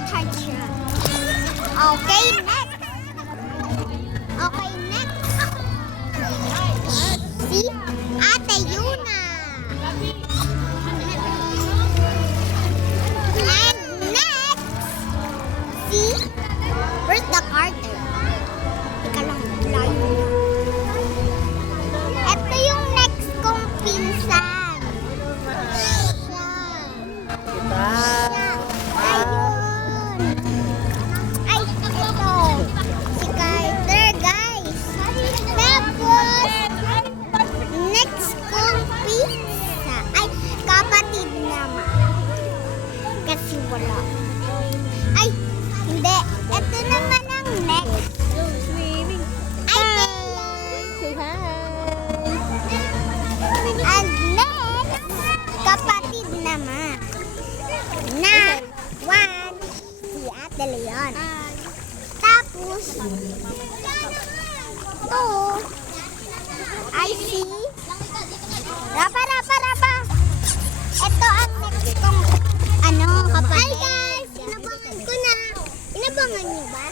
Heart siya. Okay, next. Okay, next. Si Ate Yuna. And next, si where's the Carter? Ika lang, layo. Ito yung next kong pinsan. Siya. Ayun. Ay, ito. Si Carter, guys. Tapos, next kong pizza. Ay, kapatid naman. Kasi wala. Ay, hindi. Ito naman ang next. Ay, Say hi. and next, kapatid naman. Na, one, si Ate Leon. Tapos, two, ay si Rapa. Ito ang next kong kapatid. Hi guys! Inabangan ko na. Inabangan niyo ba?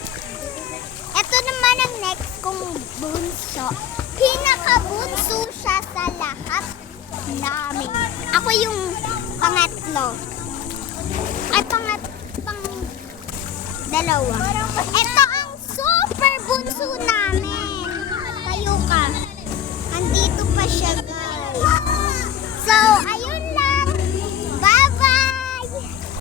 Ito naman ang next kong bunso. Pinakabunso siya sa lahat namin. Ako yung pangatlo. Ay, pang dalawa. Ito ang super bunso namin. Tayo ka. Andito pa siya, guys.